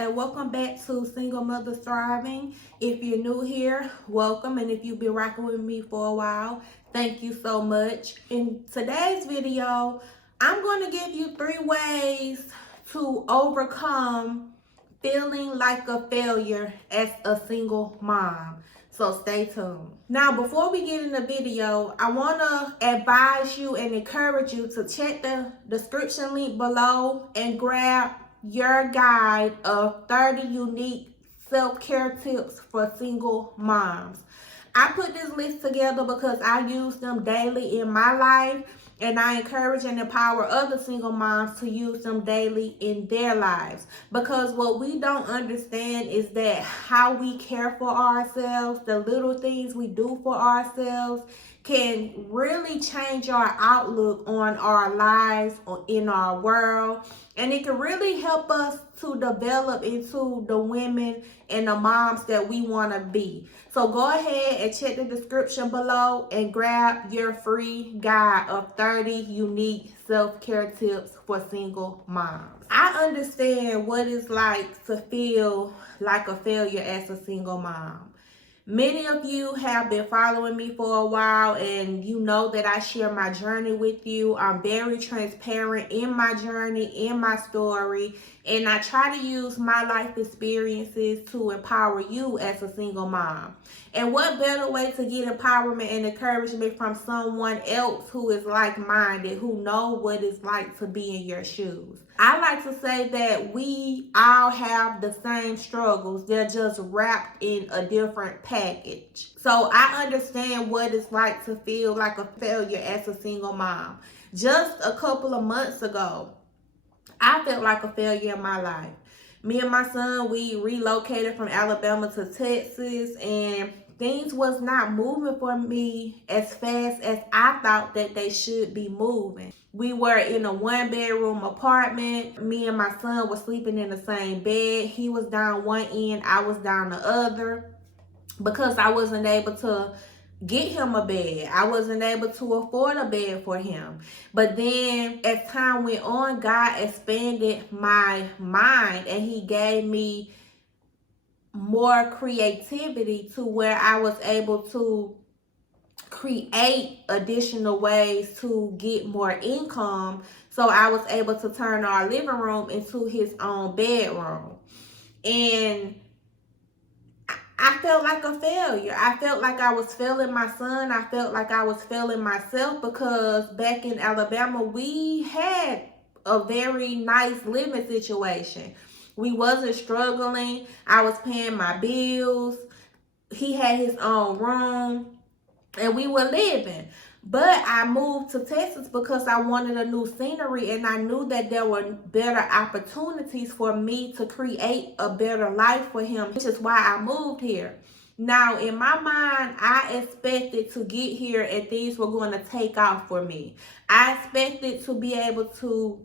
and welcome back to Single Mother Thriving. If you're new here, welcome, and if you've been rocking with me for a while, thank you so much. In today's video, I'm going to give you 3 ways to overcome feeling like a failure as a single mom. So stay tuned. Now, before we get in the video, I want to advise you and encourage you to check the description link below and grab your guide of 30 unique self-care tips for single moms. I put this list together because I use them daily in my life, and I encourage and empower other single moms to use them daily in their lives. Because what we don't understand is that how we care for ourselves, the little things we do for ourselves, can really change our outlook on our lives, in our world. And it can really help us to develop into the women and the moms that we want to be. So go ahead and check the description below and grab your free guide of 30 unique self-care tips for single moms. I understand what it's like to feel like a failure as a single mom. Many of you have been following me for a while, and you know that I share my journey with you. I'm very transparent in my journey, in my story, and I try to use my life experiences to empower you as a single mom. And what better way to get empowerment and encouragement from someone else who is like-minded, who know what it's like to be in your shoes. I like to say that we all have the same struggles. They're just wrapped in a different package. So I understand what it's like to feel like a failure as a single mom. Just a couple of months ago, I felt like a failure in my life. Me and my son, we relocated from Alabama to Texas, and things was not moving for me as fast as I thought that they should be moving. We were in a 1-bedroom apartment. Me and my son were sleeping in the same bed. He was down one end, I was down the other, because I wasn't able to get him a bed. I wasn't able to afford a bed for him. But then as time went on, God expanded my mind, and he gave me more creativity to where I was able to create additional ways to get more income. So I was able to turn our living room into his own bedroom. And I felt like a failure. I felt like I was failing my son. I felt like I was failing myself, because back in Alabama, we had a very nice living situation. We wasn't struggling. I was paying my bills. He had his own room, and we were living. But I moved to Texas because I wanted a new scenery, and I knew that there were better opportunities for me to create a better life for him, which is why I moved here. Now, in my mind, I expected to get here and things were going to take off for me. I expected to be able to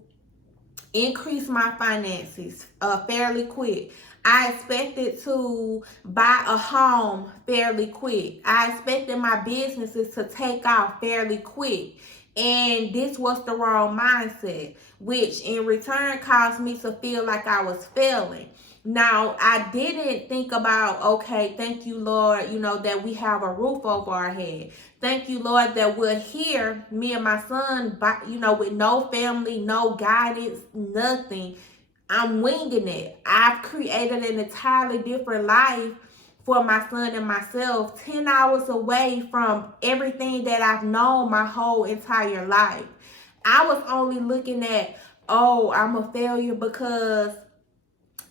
increase my finances fairly quick. I expected to buy a home fairly quick. I expected my businesses to take off fairly quick. And this was the wrong mindset, which in return caused me to feel like I was failing. Now, I didn't think about, okay, thank you, Lord, that we have a roof over our head. Thank you, Lord, that we're here, me and my son, with no family, no guidance, nothing. I'm winging it. I've created an entirely different life for my son and myself, 10 hours away from everything that I've known my whole entire life. I was only looking at, oh, I'm a failure because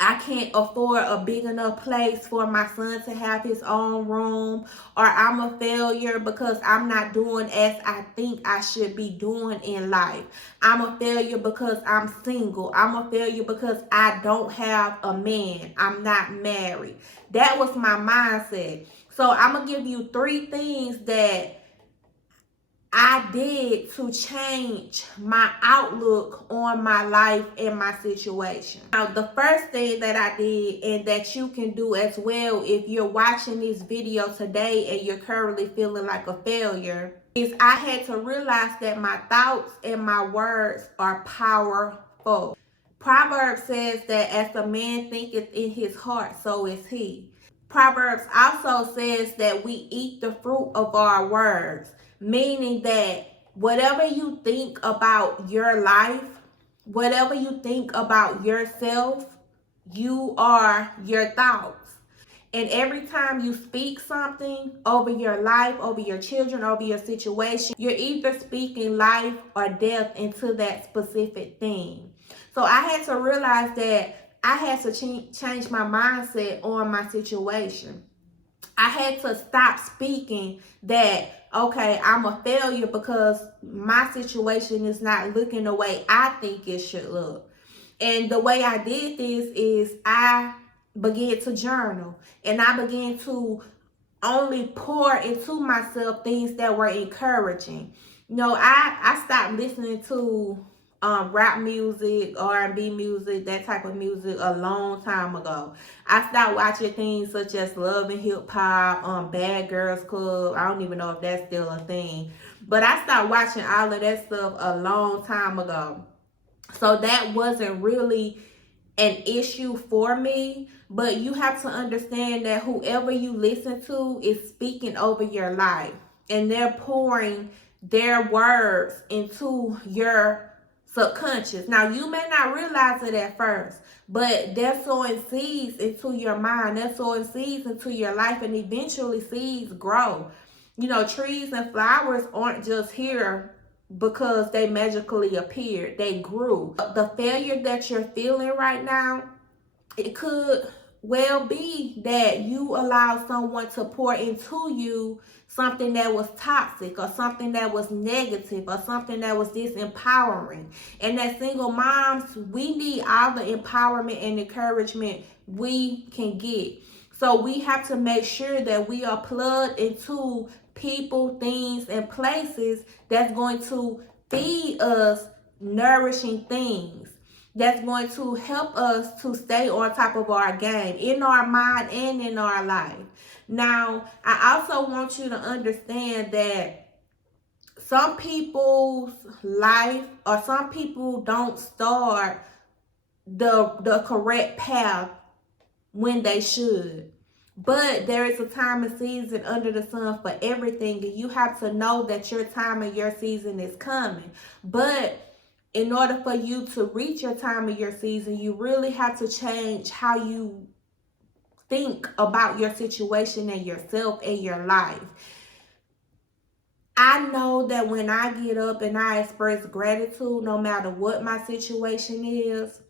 I can't afford a big enough place for my son to have his own room, or I'm a failure because I'm not doing as I think I should be doing in life. I'm a failure because I'm single. I'm a failure because I don't have a man. I'm not married. That was my mindset. So I'm going to give you 3 things that I did to change my outlook on my life and my situation. Now, the first thing that I did, and that you can do as well if you're watching this video today and you're currently feeling like a failure, is I had to realize that my thoughts and my words are powerful. Proverbs says that as a man thinketh in his heart, so is he. Proverbs also says that we eat the fruit of our words, meaning that whatever you think about your life, whatever you think about yourself, you are your thoughts. And every time you speak something over your life, over your children, over your situation, you're either speaking life or death into that specific thing. So I had to realize that I had to change my mindset on my situation. I had to stop speaking that, okay, I'm a failure because my situation is not looking the way I think it should look. And the way I did this is I began to journal, and I began to only pour into myself things that were encouraging. I stopped listening to rap music, R&B music, that type of music a long time ago. I stopped watching things such as Love and Hip Hop, Bad Girls Club. I don't even know if that's still a thing. But I stopped watching all of that stuff a long time ago. So that wasn't really an issue for me. But you have to understand that whoever you listen to is speaking over your life, and they're pouring their words into your subconscious. Now, you may not realize it at first, but they're sowing seeds into your mind. They're sowing seeds into your life, and eventually seeds grow. Trees and flowers aren't just here because they magically appeared. They grew. The failure that you're feeling right now, it could well be that you allow someone to pour into you something that was toxic, or something that was negative, or something that was disempowering. And as single moms, we need all the empowerment and encouragement we can get. So we have to make sure that we are plugged into people, things, and places that's going to feed us nourishing things, that's going to help us to stay on top of our game in our mind and in our life. Now, I also want you to understand that some people's life, or some people don't start the correct path when they should. But there is a time and season under the sun for everything, and you have to know that your time and your season is coming. But in order for you to reach your time and your season, you really have to change how you think about your situation and yourself and your life. I know that when I get up and I express gratitude, no matter what my situation is,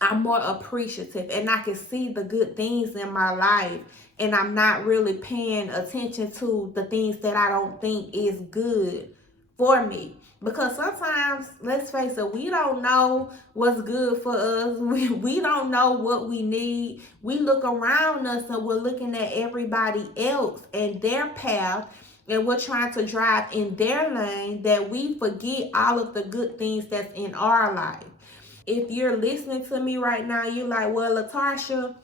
I'm more appreciative, and I can see the good things in my life, and I'm not really paying attention to the things that I don't think is good for me. Because sometimes, let's face it, we don't know what's good for us. We don't know what we need. We look around us and we're looking at everybody else and their path, and we're trying to drive in their lane, that we forget all of the good things that's in our life. If you're listening to me right now, you're like, well, Latarsha,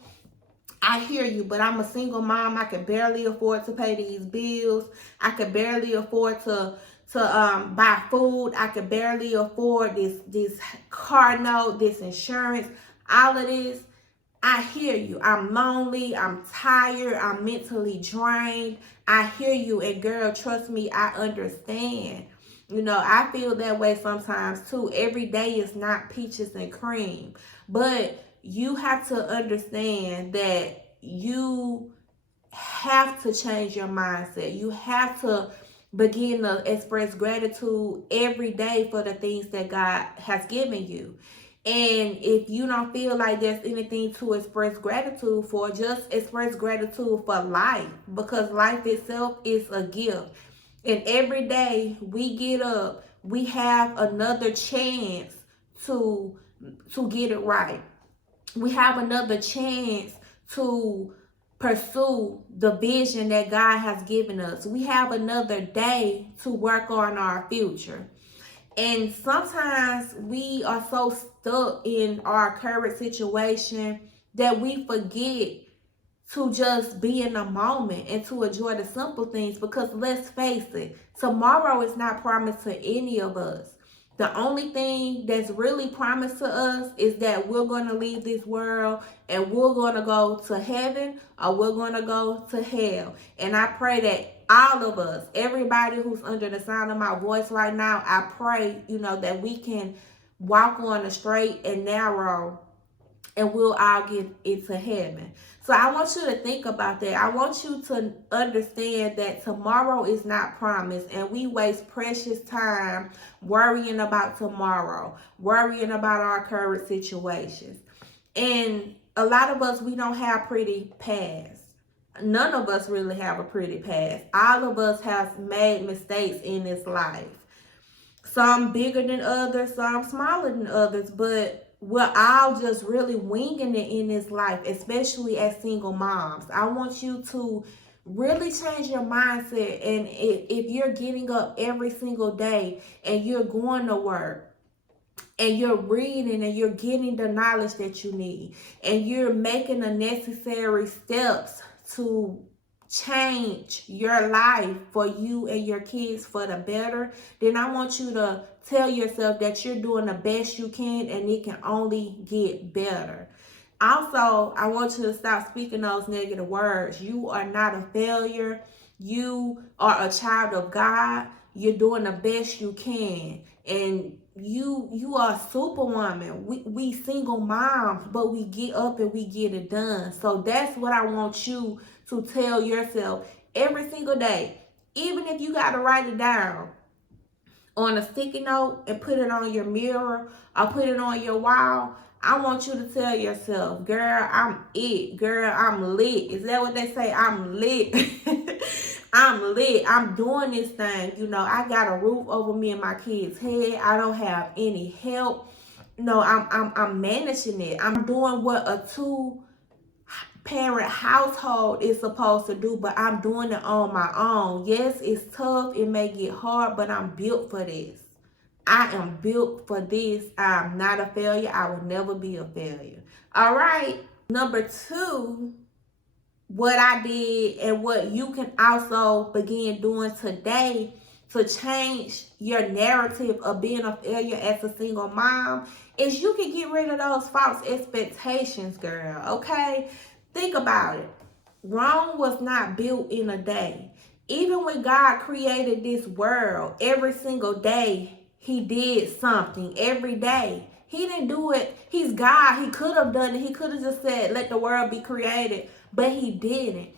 I hear you, but I'm a single mom. I can barely afford to pay these bills. I can barely afford to buy food. I can barely afford this car note, this insurance, all of this. I hear you. I'm lonely. I'm tired. I'm mentally drained. I hear you. And girl, trust me, I understand. I feel that way sometimes too. Every day is not peaches and cream. But you have to understand that you have to change your mindset. You have to begin to express gratitude every day for the things that God has given you. And if you don't feel like there's anything to express gratitude for, just express gratitude for life, because life itself is a gift. And every day we get up, we have another chance to get it right. We have another chance to pursue the vision that God has given us. We have another day to work on our future. And sometimes we are so stuck in our current situation that we forget to just be in the moment and to enjoy the simple things. Because let's face it, tomorrow is not promised to any of us. The only thing that's really promised to us is that we're going to leave this world and we're going to go to heaven or we're going to go to hell. And I pray that all of us, everybody who's under the sound of my voice right now, I pray, that we can walk on the straight and narrow and we'll all get into heaven. So I want you to think about that. I want you to understand that tomorrow is not promised, and we waste precious time worrying about tomorrow, worrying about our current situations. And a lot of us, we don't have pretty pasts. None of us really have a pretty past. All of us have made mistakes in this life. Some bigger than others, some smaller than others, but we're all just really winging it in this life, especially as single moms. I want you to really change your mindset. And if you're getting up every single day and you're going to work and you're reading and you're getting the knowledge that you need and you're making the necessary steps to change your life for you and your kids for the better, then I want you to tell yourself that you're doing the best you can and it can only get better. Also, I want you to stop speaking those negative words. You are not a failure. You are a child of God. You're doing the best you can. And you are a superwoman. We single moms, but we get up and we get it done. So that's what I want you to tell yourself every single day. Even if you got to write it down on a sticky note and put it on your mirror or put it on your wall, I want you to tell yourself, girl, I'm it. Girl, I'm lit. Is that what they say? I'm lit. I'm lit. I'm doing this thing. I got a roof over me and my kids' head. I don't have any help. I'm managing it. I'm doing what a two-parent household is supposed to do, but I'm doing it on my own. Yes, it's tough. It may get hard, but I'm built for this. I am built for this. I'm not a failure. I will never be a failure. All right. Number 2, what I did and what you can also begin doing today to change your narrative of being a failure as a single mom is you can get rid of those false expectations, girl. Okay? Think about it. Rome was not built in a day. Even when God created this world, every single day, he did something every day. He didn't do it. He's God. He could have done it. He could have just said, let the world be created. But he didn't.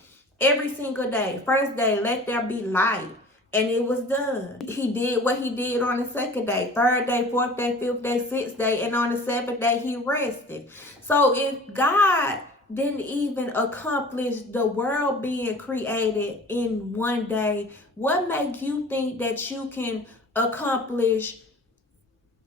Every single day. First day, let there be light. And it was done. He did what he did on the second day, third day, fourth day, fifth day, sixth day. And on the seventh day, he rested. So if God didn't even accomplish the world being created in one day, what makes you think that you can accomplish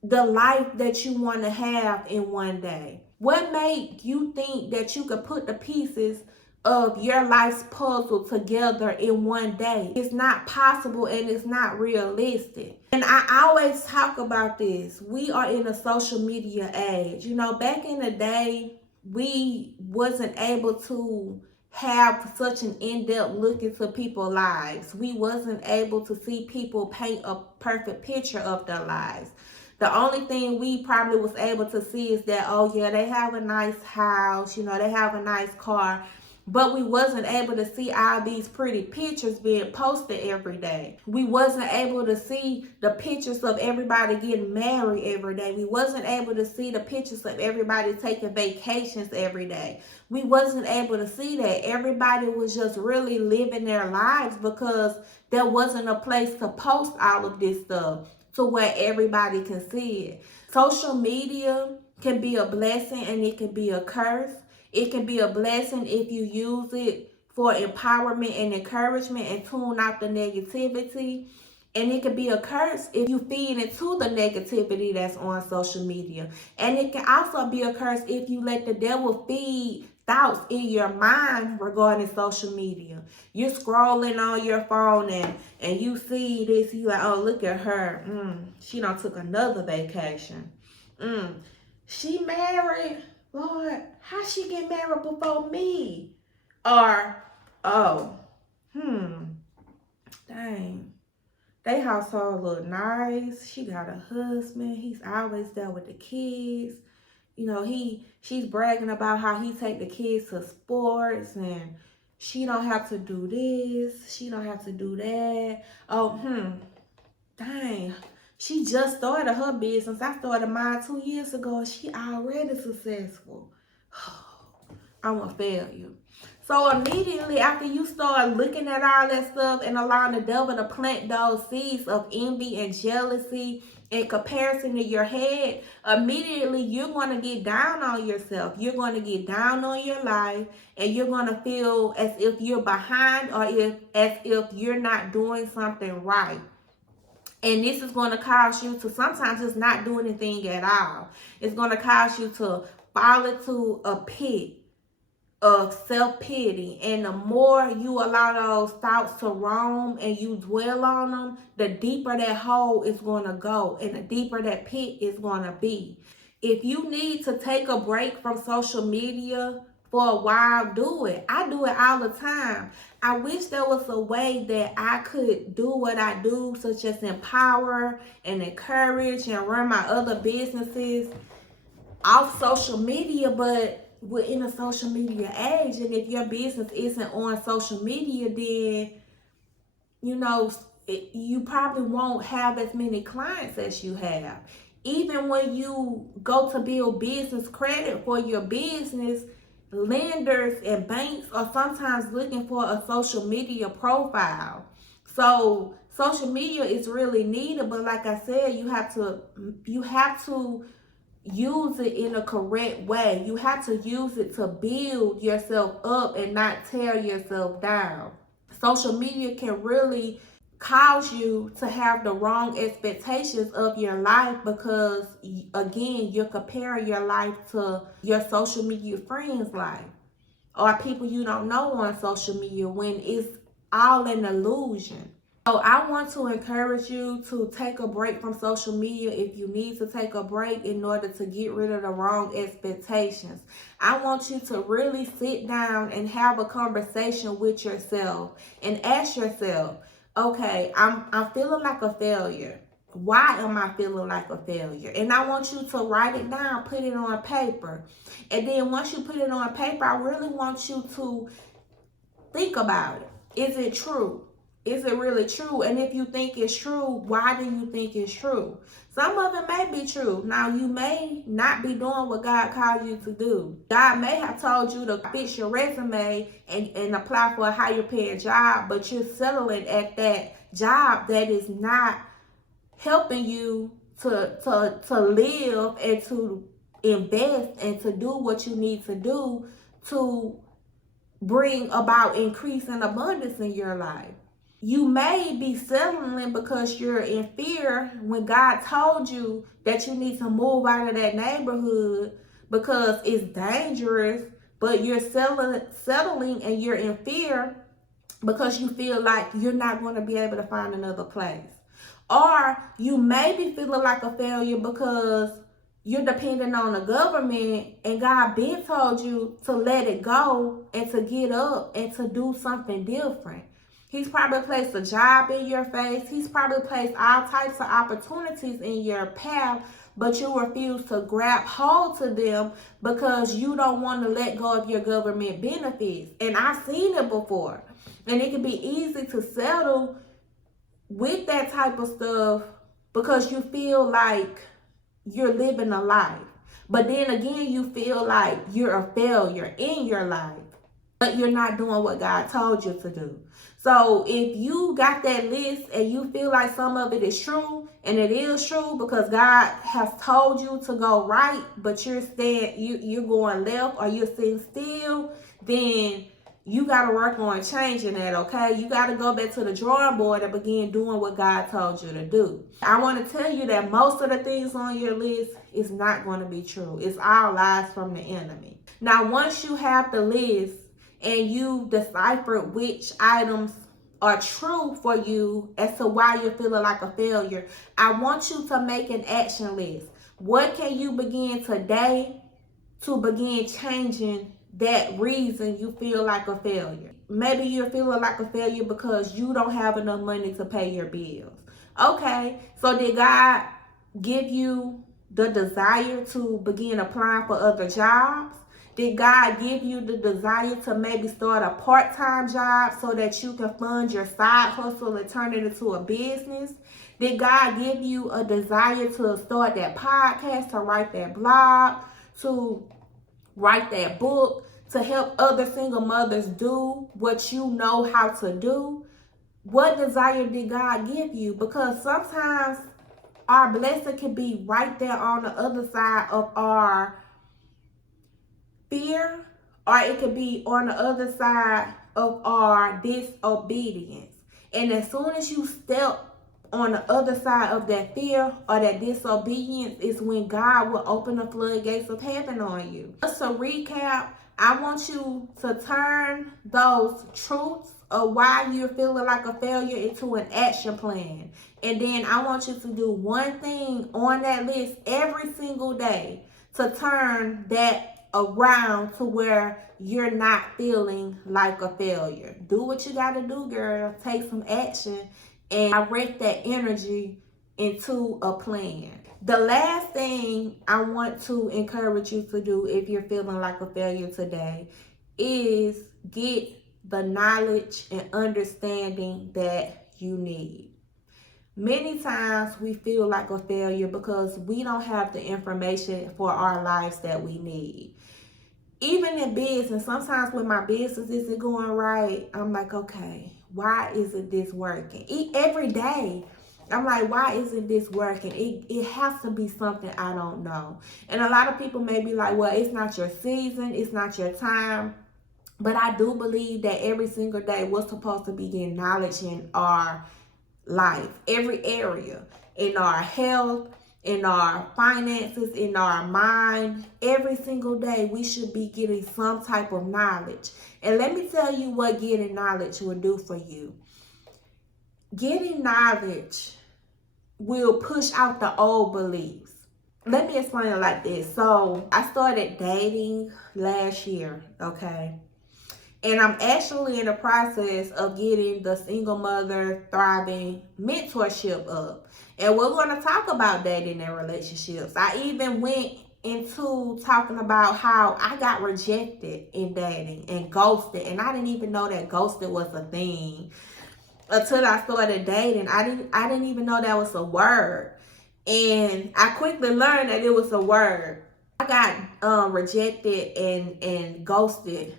the life that you want to have in one day? What made you think that you could put the pieces of your life's puzzle together in one day? It's not possible and it's not realistic. And I always talk about this. We are in a social media age. Back in the day, we wasn't able to have such an in-depth look into people's lives. We wasn't able to see people paint a perfect picture of their lives. The only thing we probably was able to see is that, oh yeah, they have a nice house, they have a nice car. But we wasn't able to see all these pretty pictures being posted every day. We wasn't able to see the pictures of everybody getting married every day. We wasn't able to see the pictures of everybody taking vacations every day. We wasn't able to see that. Everybody was just really living their lives because there wasn't a place to post all of this stuff to where everybody can see it. Social media can be a blessing and it can be a curse. It can be a blessing if you use it for empowerment and encouragement and tune out the negativity. And it can be a curse if you feed into the negativity that's on social media. And it can also be a curse if you let the devil feed thoughts in your mind regarding social media. You're scrolling on your phone and you see this, you like, oh, look at her. She done took another vacation. She married. Lord, how she get married before me? Or, oh, dang. They household look nice. She got a husband. He's always there with the kids. You know, she's bragging about how he take the kids to sports and she don't have to do this. She don't have to do that. Oh, dang. She just started her business. I started mine 2 years ago. She already successful. I'm a failure. So immediately after you start looking at all that stuff and allowing the devil to plant those seeds of envy and jealousy in comparison to your head, immediately you're going to get down on yourself. You're going to get down on your life, and you're going to feel as if you're behind, or as if you're not doing something right. And this is going to cause you to sometimes just not do anything at all. It's going to cause you to fall into a pit of self-pity. And the more you allow those thoughts to roam and you dwell on them, the deeper that hole is going to go and the deeper that pit is going to be. If you need to take a break from social media for a while, do it. I do it all the time. I wish there was a way that I could do what I do, such as empower and encourage and run my other businesses off social media, but we're in a social media age, and if your business isn't on social media, then you probably won't have as many clients as you have. Even when you go to build business credit for your business, lenders and banks are sometimes looking for a social media profile. So social media is really needed, but like I said, you have to use it in a correct way. You have to use it to build yourself up and not tear yourself down. Social media can really cause you to have the wrong expectations of your life because, again, you're comparing your life to your social media friends' life or people you don't know on social media, when it's all an illusion. So I want to encourage you to take a break from social media if you need to take a break in order to get rid of the wrong expectations. I want you to really sit down and have a conversation with yourself and ask yourself, okay, I'm feeling like a failure. Why am I feeling like a failure? And I want you to write it down, put it on paper. And then once you put it on paper, I really want you to think about it. Is it true? Is it really true? And if you think it's true, why do you think it's true? Some of it may be true. Now, you may not be doing what God called you to do. God may have told you to fix your resume and apply for a higher paying job, but you're settling at that job that is not helping you to live and to invest and to do what you need to do to bring about increase and abundance in your life. You may be settling because you're in fear when God told you that you need to move out of that neighborhood because it's dangerous, but you're settling and you're in fear because you feel like you're not going to be able to find another place. Or you may be feeling like a failure because you're depending on the government and God been told you to let it go and to get up and to do something different. He's probably placed a job in your face. He's probably placed all types of opportunities in your path, but you refuse to grab hold to them because you don't want to let go of your government benefits. And I've seen it before. And it can be easy to settle with that type of stuff because you feel like you're living a life. But then again, you feel like you're a failure in your life, but you're not doing what God told you to do. So if you got that list and you feel like some of it is true, and it is true because God has told you to go right, but you're going left or you're sitting still, then you got to work on changing that, okay? You got to go back to the drawing board and begin doing what God told you to do. I want to tell you that most of the things on your list is not going to be true. It's all lies from the enemy. Now, once you have the list and you deciphered which items are true for you as to why you're feeling like a failure, I want you to make an action list. What can you begin today to begin changing that reason you feel like a failure? Maybe you're feeling like a failure because you don't have enough money to pay your bills. Okay, so did God give you the desire to begin applying for other jobs? Did God give you the desire to maybe start a part-time job so that you can fund your side hustle and turn it into a business? Did God give you a desire to start that podcast, to write that blog, to write that book, to help other single mothers do what you know how to do? What desire did God give you? Because sometimes our blessing can be right there on the other side of our fear, or it could be on the other side of our disobedience. And as soon as you step on the other side of that fear or that disobedience is when God will open the floodgates of heaven on you. Just to recap, I want you to turn those truths of why you're feeling like a failure into an action plan. And then I want you to do one thing on that list every single day to turn that around to where you're not feeling like a failure. Do what you gotta do, girl. Take some action and direct that energy into a plan. The last thing I want to encourage you to do if you're feeling like a failure today is get the knowledge and understanding that you need. Many times we feel like a failure because we don't have the information for our lives that we need. Even in business, sometimes when my business isn't going right, I'm like, okay, why isn't this working? Every day, I'm like, why isn't this working? It has to be something I don't know. And a lot of people may be like, well, it's not your season, it's not your time. But I do believe that every single day we're supposed to be getting knowledge in our life, every area, in our health, in our finances, in our mind. Every single day we should be getting some type of knowledge. And let me tell you what getting knowledge will do for you. Getting knowledge will push out the old beliefs. Let me explain it like this. So I started dating last year, okay? And I'm actually in the process of getting the Single Mother Thriving mentorship up. And we're going to talk about dating and relationships. I even went into talking about how I got rejected in dating and ghosted. And I didn't even know that ghosted was a thing until I started dating. I didn't even know that was a word. And I quickly learned that it was a word. I got rejected and ghosted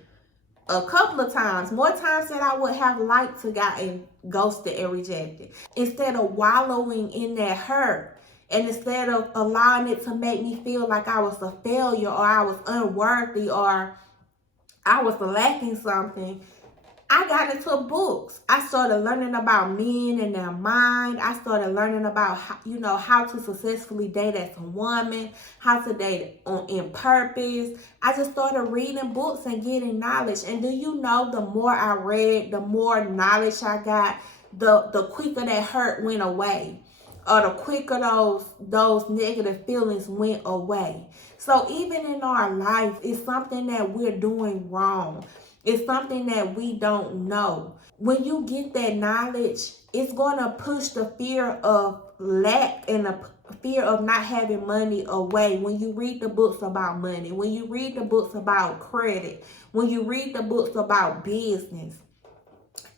a couple of times, more times than I would have liked to gotten ghosted and rejected. Instead of wallowing in that hurt, and instead of allowing it to make me feel like I was a failure or I was unworthy or I was lacking something, I got into books. I started learning about men and their mind. I started learning about how to successfully date as a woman, how to date in purpose. I just started reading books and getting knowledge. And do you know, the more I read, the more knowledge I got, the quicker that hurt went away, or the quicker those negative feelings went away. So even in our life, it's something that we're doing wrong. It's something that we don't know. When you get that knowledge, it's going to push the fear of lack and the fear of not having money away. When you read the books about money, when you read the books about credit, when you read the books about business,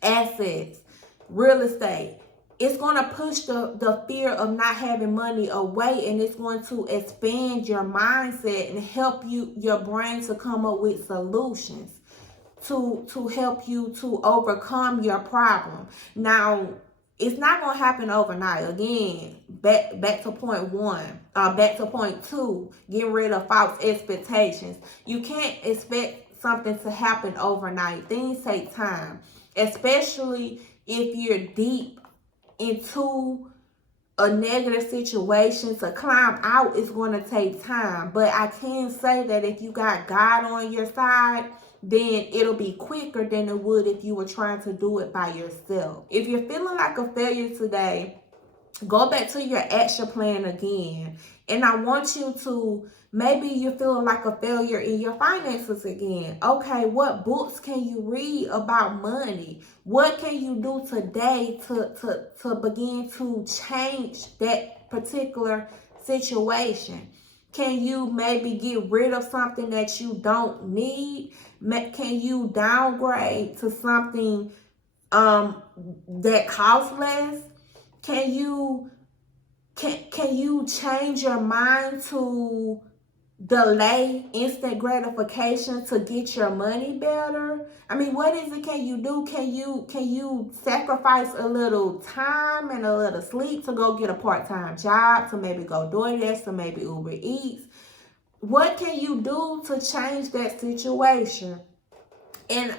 assets, real estate, it's going to push the fear of not having money away, and it's going to expand your mindset and help your brain to come up with solutions to help you to overcome your problem. Now, it's not going to happen overnight. Again, back to point one, back to point two, getting rid of false expectations. You can't expect something to happen overnight. Things take time, especially if you're deep into a negative situation. To climb out is going to take time. But I can say that if you got God on your side, then it'll be quicker than it would if you were trying to do it by yourself. If you're feeling like a failure today, go back to your action plan again And I want you to, maybe you're feeling like a failure in your finances again. Okay, what books can you read about money? What can you do today to begin to change that particular situation? Can you maybe get rid of something that you don't need? Can you downgrade to something that costs less? Can you change your mind to delay instant gratification to get your money better? I mean, what is it can you do? Can you sacrifice a little time and a little sleep to go get a part-time job, to maybe go DoorDash, to maybe Uber Eats? What can you do to change that situation? And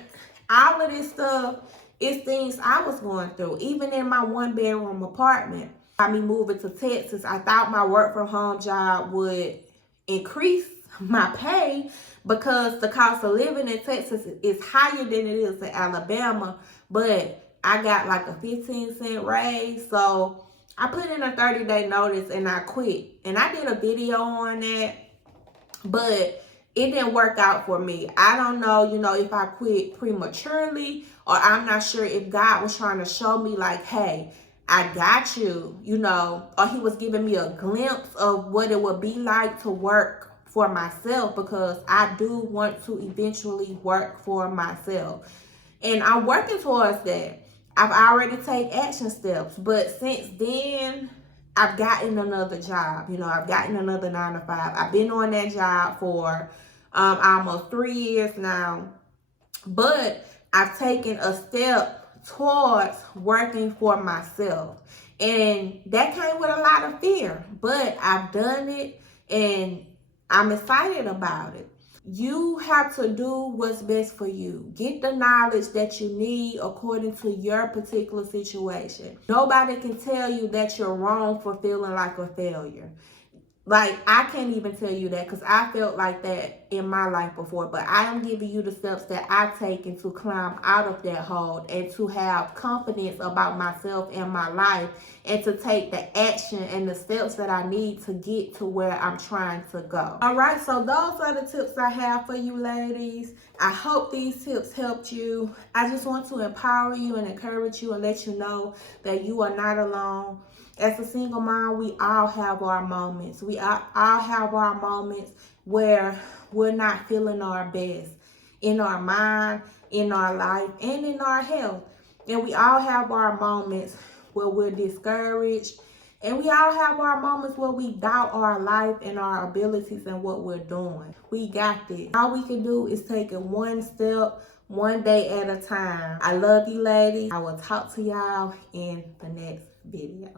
all of this stuff is things I was going through, even in my 1-bedroom apartment. By me moving to Texas, I thought my work from home job would increase my pay because the cost of living in Texas is higher than it is in Alabama. But I got like a 15-cent raise. So I put in a 30-day notice and I quit. And I did a video on that, but it didn't work out for me. I don't know, if I quit prematurely, or I'm not sure if God was trying to show me like, hey, I got you, or he was giving me a glimpse of what it would be like to work for myself, because I do want to eventually work for myself. And I'm working towards that. I've already taken action steps, but since then, I've gotten another job. I've gotten another 9-to-5. I've been on that job for almost 3 years now. But I've taken a step towards working for myself. And that came with a lot of fear. But I've done it and I'm excited about it. You have to do what's best for you. Get the knowledge that you need according to your particular situation. Nobody can tell you that you're wrong for feeling like a failure. Like, I can't even tell you that because I felt like that in my life before. But I am giving you the steps that I've taken to climb out of that hole and to have confidence about myself and my life, and to take the action and the steps that I need to get to where I'm trying to go. All right, so those are the tips I have for you ladies. I hope these tips helped you. I just want to empower you and encourage you and let you know that you are not alone. As a single mom, we all have our moments. We all have our moments where we're not feeling our best in our mind, in our life, and in our health. And we all have our moments where we're discouraged. And we all have our moments where we doubt our life and our abilities and what we're doing. We got this. All we can do is take it one step, one day at a time. I love you, ladies. I will talk to y'all in the next video.